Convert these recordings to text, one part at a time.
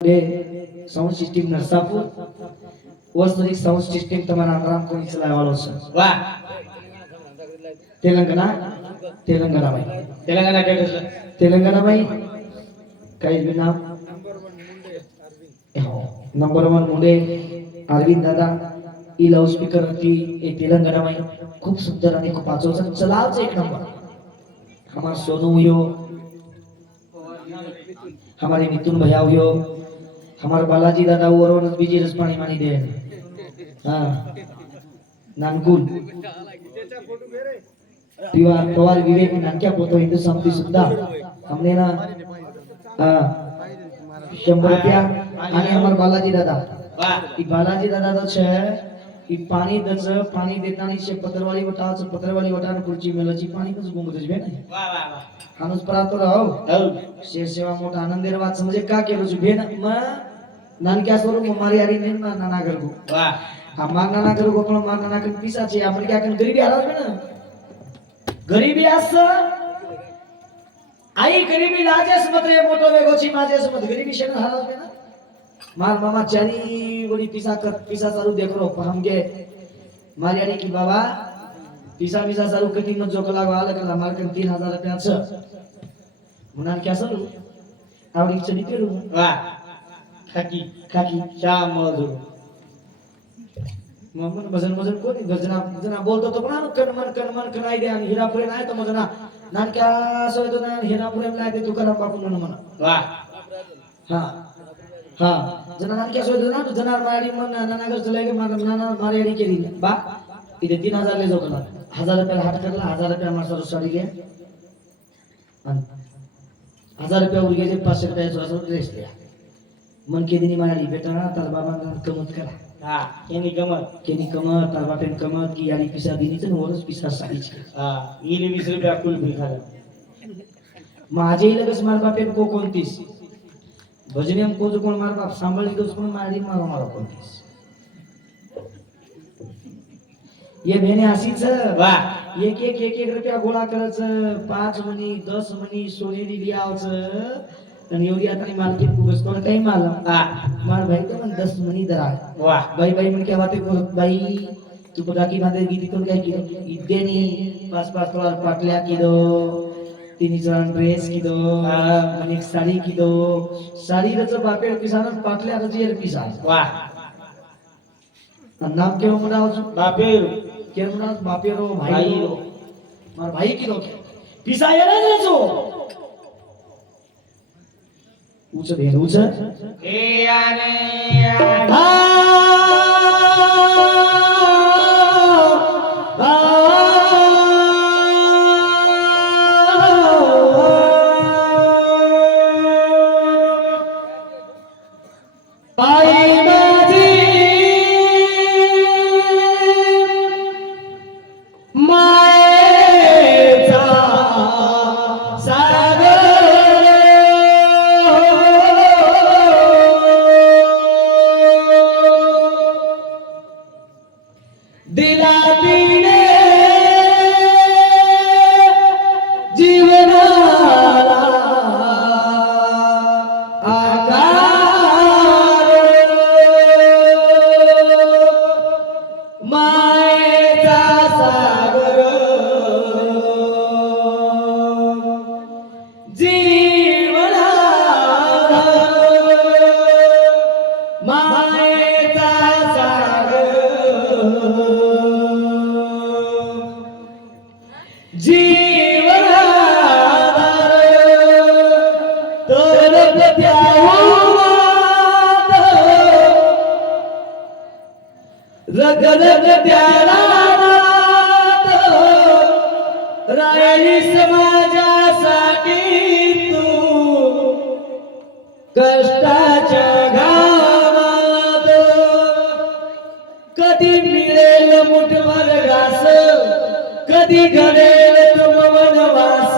એ sound system Narsapur વાસ્તવિક sound system તમારા આરામ કોઈ ચલાવવાનો છે વાહ तेलंगणा तेलंगणाबाई तेलंगणा टेटस तेलंगणाबाई काही बी नाव हो नंबर वन मुंडे अरविंद दादा ई लाऊडस्पीकर की ए तेलंगणाबाई खूप सुंदर आणि खूप आजोचं चलावच एक नंबर हमारा सोनू हुयो हमारे मिथुन भैया हुयो અમારા બાલાજી દાદા ઓરોન બીજી રસપાણી માની દે હા નાનકુલ પીવા પવાલ વિવેક નાનક્યા પોતો હિન્દુ સંપતિ સુદ્ધા અમને ના હા શંભર રૂપિયા અને અમાર બાલાજી દાદા ઈ બાલાજી દાદા તો છે ઈ પાણી દસ પાણી દેતાની છે પતરવાળી વટા છે પતરવાળી વટાની ખુરચી મેલો છે પાણી કશું ગુમ છે બેન વાહ વાહ વાહ આનું પરાતો રહો શેર સેવા મોટા આનંદેર વાત સમજે કા કેલું છું બેન માં ನಾನು ಕ್ಯಾಸವರು ಮಾರಿ ಯಾರಿಗೆ ನಾನು ಆಗರ್ಗು ಆ ಮಾಗ್ನ ನಾಗರು ಗೋಪಾಳ ಮಾಗ್ನ ನಾಗನ ಪೀಸಾ છે આપણે કે આકન ગરીબી આરાજ ને ગરીબી આસ આઈ ગરીબી લાજેસ મતરે મોટો વેગો છી માજેસ મત ગરીબી છે ને હારાજ ને માર મામા ચારી વળી પીસા કર પીસા સારું દેખરો પામ કે મારિયાની કી બાબા પીસા પીસા સારું કતી ન જોક લાગવા લગલા માર કે 3000 રૂપિયા છે મુનાન ક્યાં સારું આવડી ચડી પેરું વાહ खाकी खाकी क्या झुरू मग मन भजन भजन कोणी? गजना भजना बोलतो तो पण कण मन कण मन कण ऐकते आणि हिरापुरे नाही तर मजना. नानक्या सोय तो नाही हिरापुरे नाही ते तुकाराम बापू म्हणून म्हणा. वा. हा. हा. जना नानक्या सोय ना तू जनार मारी मन नानागर चला की नाना मारियाडी केली. बा तिथे तीन हजार ले जाऊ हजार रुपयाला हाट करला हजार रुपया माणसाला साडी घे. हजार रुपया उरगे पाचशे रुपया रेस्ट द्या. मग केदिनी म्हणाली बेटा तार बाबांना गमत करा. हा तार बापेन कमत की यानी पिसा दिनीचं पिसा माझे लगेच मार बापेन को कोणतीस? भजने कोच कोण मार बाप? सांभाळी तोच कोण मारी मारो मारो कोणतीस? ये भेने अशीच वा. एक एक एक एक रुपया गोळा करायचं. पाच मनी दस मनी सोनेरी लिहावचं आणि एवढी आता माल खूपच कोण काही माल? भाई तो पण दस मनी दरा. वा. बाई भाई म्हण केव्हा ते बोलत बाई तू बघा माझे गीत इथून काय केलं? इतक्यानी पाच पाच तोळा पाटल्या किलो तिने जण ड्रेस किलो आणि एक साडी किलो. साडी रच बापेड पिसान पाटल्या रच पिसान वाह नाम केव्हा म्हणा बापे. केव्हा म्हणा बापेरो भाई मार भाई किलो पिसा येणार रचो उच दे उच कष्टाच्या गावात कधी मिळेल मुठभर घास कधी घडेल तुम वनवास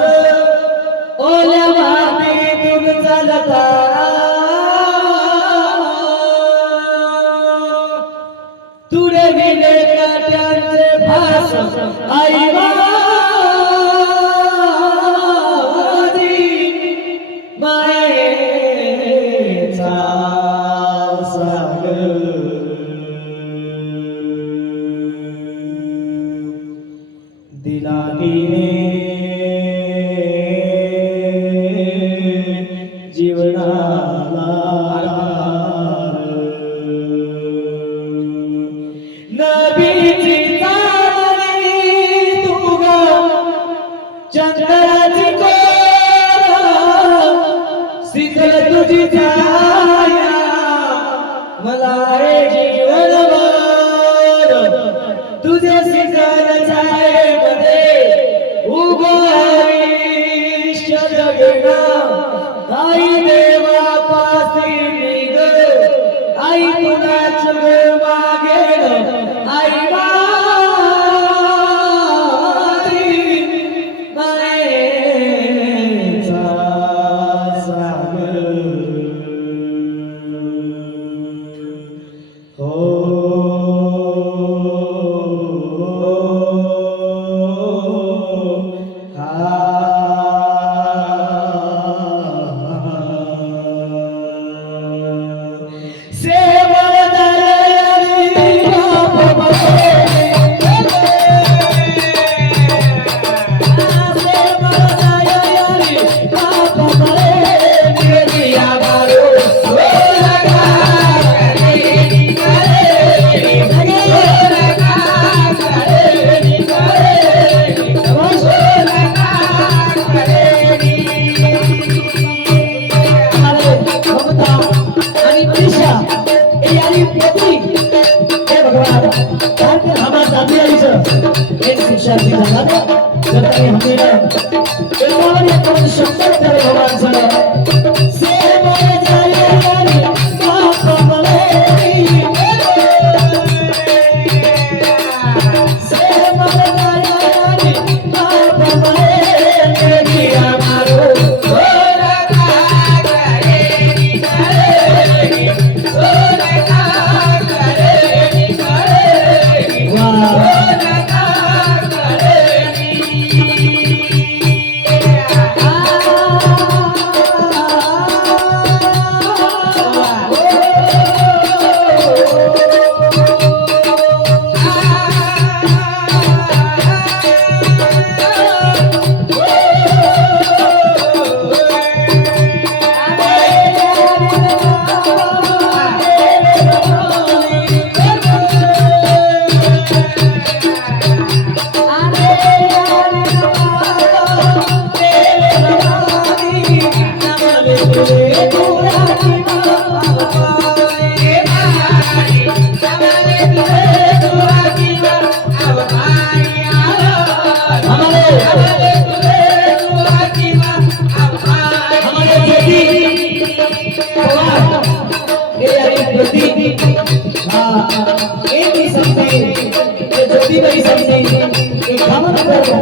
ओल्या मातीतून चालता. तुरे विले काट्यांचे फास आई জিন্দাগি जगना आई देवा पासी निग आई पुण्याच देवा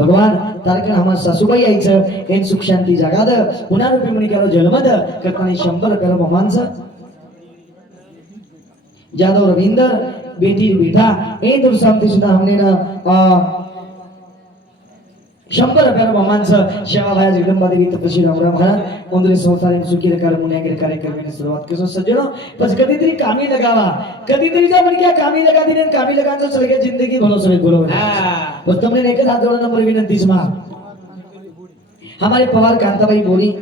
भगवान तारकन हमार सासूबाई यायचं एन सुख शांती जगाद पुन्हा रूपी म्हणी केलो जन्मद करताना शंभर कर मानस जादव रविंदर बेटी बेटा ए दूर शांति सुद्धा हमने ना आ, शंभर रुपयाला माणसं. श्यामाभाया जगदंबादेवी तपशी रामराम महाराज मुंद्रे संसारे सुखी कर्मण याकडे कार्यक्रम सुरुवात कसं सज्जन बस कधीतरी कामी लगावा. कधीतरी जा म्हणजे कामी लगा दिले कामी लगाचं सगळ्या जिंदगी भरोसा सगळे बस एकच हात जोडा नंबर विनंतीच मा. हमारे पवार कांताबाई बोली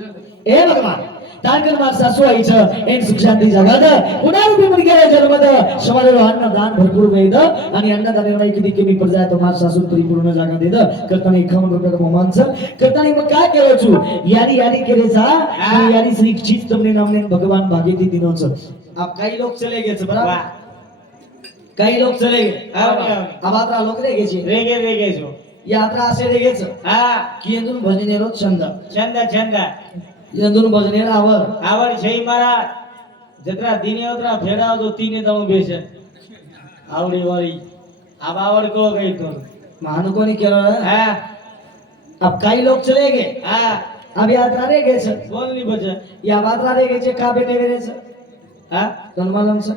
ए भगवान ದಾಖಲ ಮಾರ್ ಸಾಸು ಐಚ ಏನ್ ಸುಖಶಾಂತಿ ಜಗದ ಪುನರ್ ಉಪಿ ಮುಡಿಗೆಯ ಜನ್ಮದ ಶಮದಲು ಅನ್ನ ದಾನ भरपूर वेद आणि अन्न दान किती कमी पड जाय तर मार सासू तरी पूर्ण जागा देत करताना एकावन्न रुपयाला मोमांच करताना मग काय केलं चू यारी यारी केले जा यारी श्री चीज तमने नामने भगवान भागेती दिनोच आप काही लोक चले गेच बरोबर काही लोक चले अबात्रा लोक रे गेचे रे गे रे गेचो यात्रा असे रे गेच हा की अजून भजनेरो छंद छंद छंद यंदून बजने आवड आवड जय मारा जत्रा दिने उतरा फेडाव जो तिने जाऊन बेस आवडी वाली अब आवड को गई तो. महानुको ने केला? है. अब काही लोग चले गे. हा. अब यात्रा रे गे सर कोण नाही बज या यात्रा रे गए गे का बेटे रे सर हा? तन सर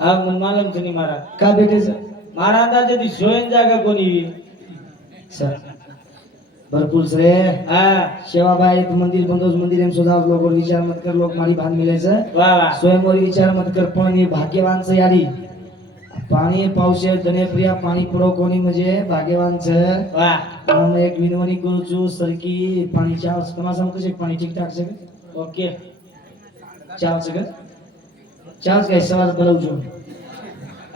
हा मन मालम तुम्ही महाराज. का बेटे सर महाराजांच्या ती सोयन जागा कोनी सर भरपूर से शेवाबाई मंदिर बंद मंदिर एम सुधार लोग विचार मत कर लोग मारी भान मिले से स्वयं और विचार मत कर पण ये भाग्यवान से यारी पाणी पावशे धनेप्रिया पाणी पुरो कोणी म्हणजे भाग्यवान छ म्हणून एक विनवणी सर की पाणी चार कमा सांगतो शेक पाणी ठीक ठाक से ओके. चार से चार काय? सवार बोलावचो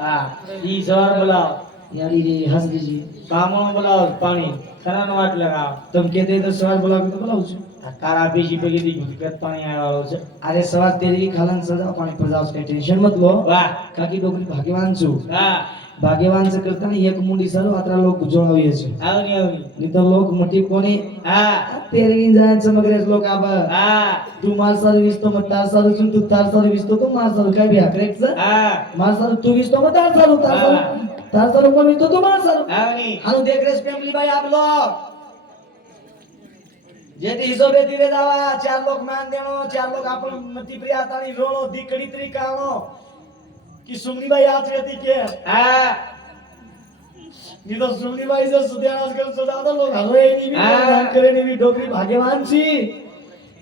हा. ई सवार बोलाव. यारी रे हस दीजी कामो बोलाव पाणी. રે હસ દીજી કામણો બોલાવ પાણી ખરાનો વાટ લગાવ તમ કે દે તો સવાર બોલાવું તો બોલાવું છું આ કારા પીસી પગી દી ગત પાણી આવ્યો છે અરે સવાર તેરી ખાલન સજા પાણી પર જાવ કઈ ટેન્શન મત લો વાહ કાકી ડોકરી ભાગ્યવાન છું હા ભાગ્યવાન છે કરતા ને એક મુંડી સારું આતરા લોક જોડાવીએ છે આવની આવની નહીં તો લોક મટી કોની હા તેરી જાણ સમગ્ર લોક આબ હા તું માર સારું વિસ્તો મત તાર સારું છું તું તાર સારું વિસ્તો તું માર સારું કઈ બી કરેક્ટ છે હા માર સારું તું વિસ્તો મત તાર સારું તાર સારું त्याचबरोबर मी तो तुम्हाला जे ते हिशोब दिले जावा. चार लोक मान देणो चार लोक आपण टिपरी हाताने रोळो दिकडी तरी काढो कि सुमनी बाई आज घेती के? मी तर सुमनी बाई जर सुद्याच करत सुद्धा आता लोक हलो मी करे मी डोकरी भाग्यवानची.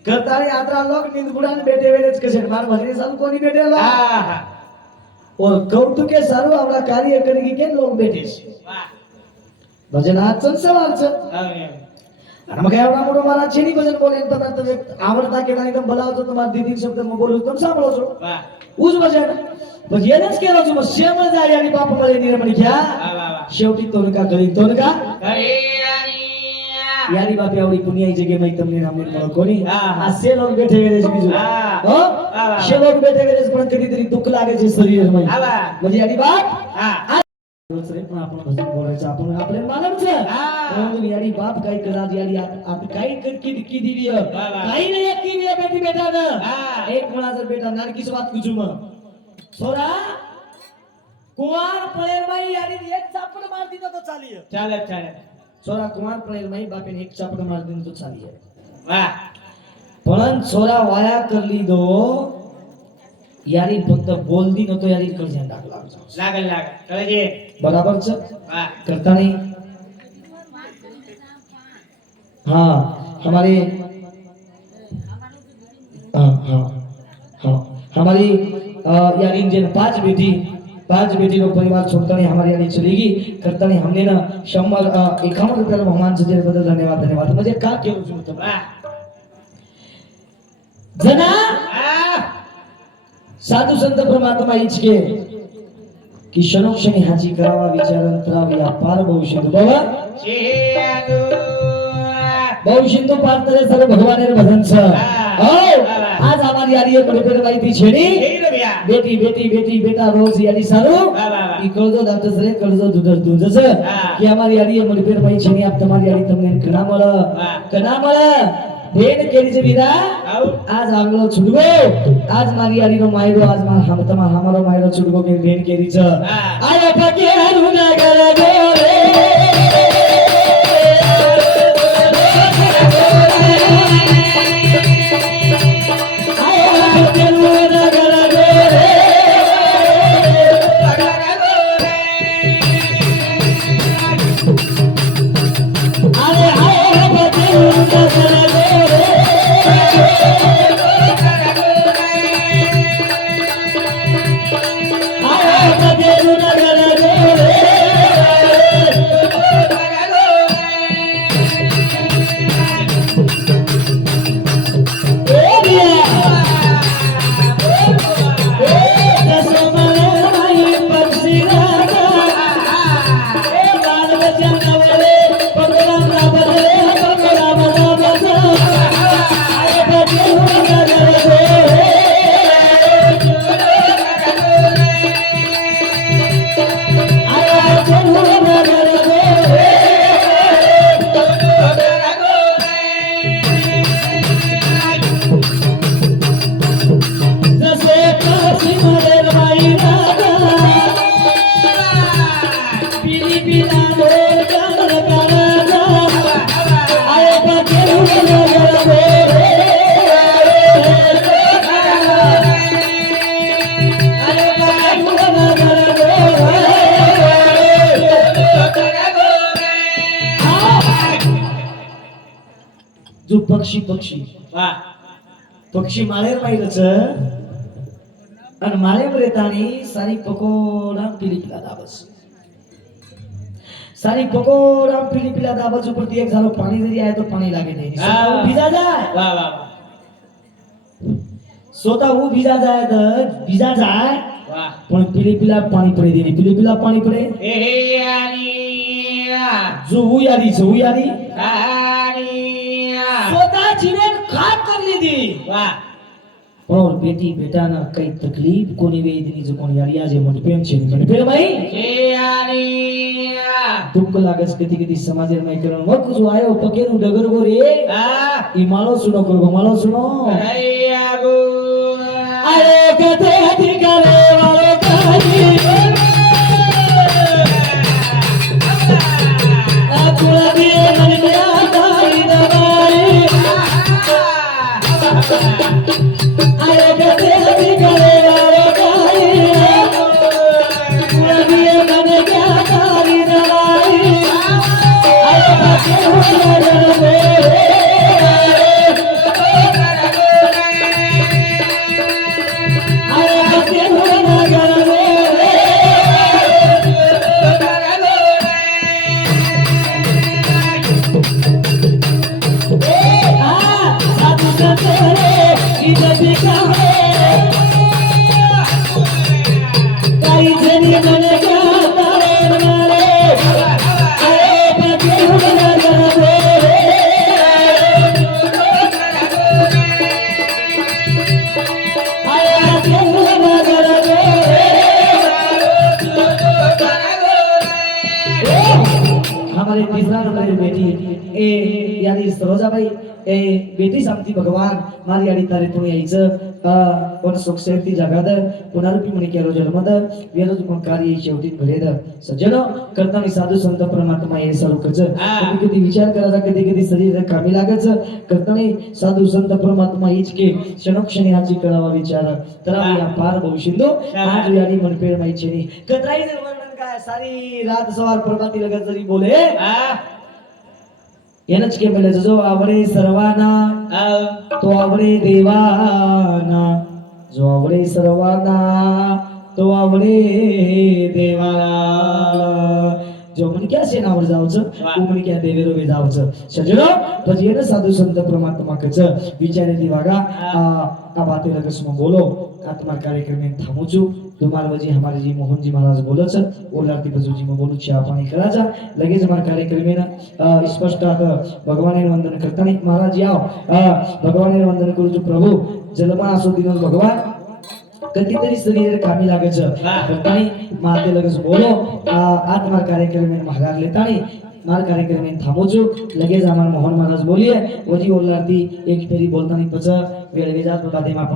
यात्रा लोक निंदगुडाने भेटे वेळेच कसे? मार भरे सांग कोणी भेटेल और कौतुके सारू आपला कार्य करी के लोक भेटेस भजन आचन सवारचं आणि मग एवढा मोठं मला छेनी भजन बोलेन तर आवडता केला एकदम बोलावतो तुम्हाला दीदी शब्द मग बोलू तुम सांभाळतो उज भजन मग येणेच केलं तू मग शेम जाय आणि बाप मला निर्मण घ्या शेवटी तोनका गळी तोनका યાલી બાપે આવડી દુનિયાઈ જગ્યા માં તમને નામ મળો કોની આ સેલોન બેઠે ગરે છે બીજું હો સેલોન બેઠે ગરે છે પણ કદી તરી દુખ લાગે છે શરીર માં આવા મજી આડી બાપ હા એક સાપડ ચાલે ચાલે सोरा कुमार पळेर बाई बापेने एक चापड मार दिनो तो चाली आहे. વાહ पण सोरा वाया करली दो यारी फक्त बोलदी नव्हतो यारी कर्ज टाकला લાગે લાગે કળજે बराबर छ વાહ करता नहीं हाँ हमारे हाँ हाँ हाँ हमारी अ, यानी जिन पांच बेटी पांच बेटी लोग परिवार छोड़कर हमारी यानी चलेगी करता नहीं हमने ना शंबर एकावन भगवान बहुमान तेरे बदल धन्यवाद धन्यवाद मुझे का क्यों जरूरत है जना साधु संत परमात्मा इचके कि शनोक्षणी हाजी करावा विचारण करावी पार भविष्य बाबा भविष्य तो तेरे सर भगवान ने भजन सा આજ અમારી આરીએ પ્રિપેર કરી તી છેડી બેટી બેટી બેટી બેટા રોજ યારી સારું ઈ કળજો દાંતસ રે કળજો દુધર દુધ છે કે અમારી આરીએ પ્રિપેર કરી છેડી આપ તમારી આરી તમને કના મળે કના મળે ભેટ કેરી છે બીરા આજ આંગળો છૂટવો આજ મારી આરીનો માયરો આજ માર હમ તમાર હમારો માયરો છૂટવો કે ભેટ કેરી છે આયા પકે હરુના ગળે રે పక్షి మలైపైలచ అని మలైపై తాని సరి పకోడా पिला दाबस सारी पकोडा पिलीपिला दाबाच उपरती एक झालो पाणी जरी आहे तर पाणी लागे स्वतः हू भिजा जाय तर भिजा जाय. पण पिली पिला पाणी पडे दिली पिला पाणी पडे. जो हू यारी जो हू यारी જીને કરી લીધી. વાહ. પણ બેટી બેટાના કઈ તકલીફ? કોની વેદની જો કોણ યારી? આજે મને પ્રેમ છે મને પ્રેમ ભાઈ? એ યારી. દુઃખ લાગે છે કેતી કદી સમાજે મેં કરણ વક જો આયો પગેનું ડગર ગો રે. આ ઈ માળો સુનો કરો માળો સુનો. રૈયા ગો અરે કતે હતી વાળો यायचं कोण सुख शेती जगाद पुनरुपी म्हणे केलो जन्मद वेरोज कोण कार्य शेवटी घडेद सज्जन करताना साधू संत परमात्मा हे सर्व कच. कधी विचार करायचा कधी कधी शरीर कामी लागायचं करताना साधू संत परमात्मा हीच के क्षणोक्षणी हाची करावा विचार तर. या पार भविष्यंदो. आज याडी मनपेड माहिती कत्राई वर्णन काय सारी रात सवार प्रभाती लगत जरी बोले यानच के म्हणायचं जो आवडे सर्वांना तो आवडे देवाना जो आवडे सर्वांना तो आवडे देवाला जो मन क्या सेना और म्हणक्या शेणावर जावचं उमणक्या देवेरो बे जावचं तो तज ना साधु संत परमात्मा कच विचारे दिवागा आ बातेला सुमा बोलो आत्मा कार्यक्रम में थमुचु। दुमार वजी हमारे जी मोहन जी महाराज बोले सर वो लड़की बजू जी में बोलू चिया पानी करा जा। लगे जमार कार्यक्रम में ना स्पष्ट आत भगवान ने वंदन करता नहीं। महाराज आओ भगवान ने वंदन करो जो प्रभु जलमा आसो दिनो भगवान। कती तरी शरीर कामी लागे छ तानी माते लगे बोलो। आत्मा कार्यक्रम में महाराज लेता नहीं। मार कार्यक्रम में थामोजो लगे जमार मोहन महाराज बोलिए। वो जी बोल लड़ती एक फेरी बोलता नहीं पचा वे लगे जात बता दे मैं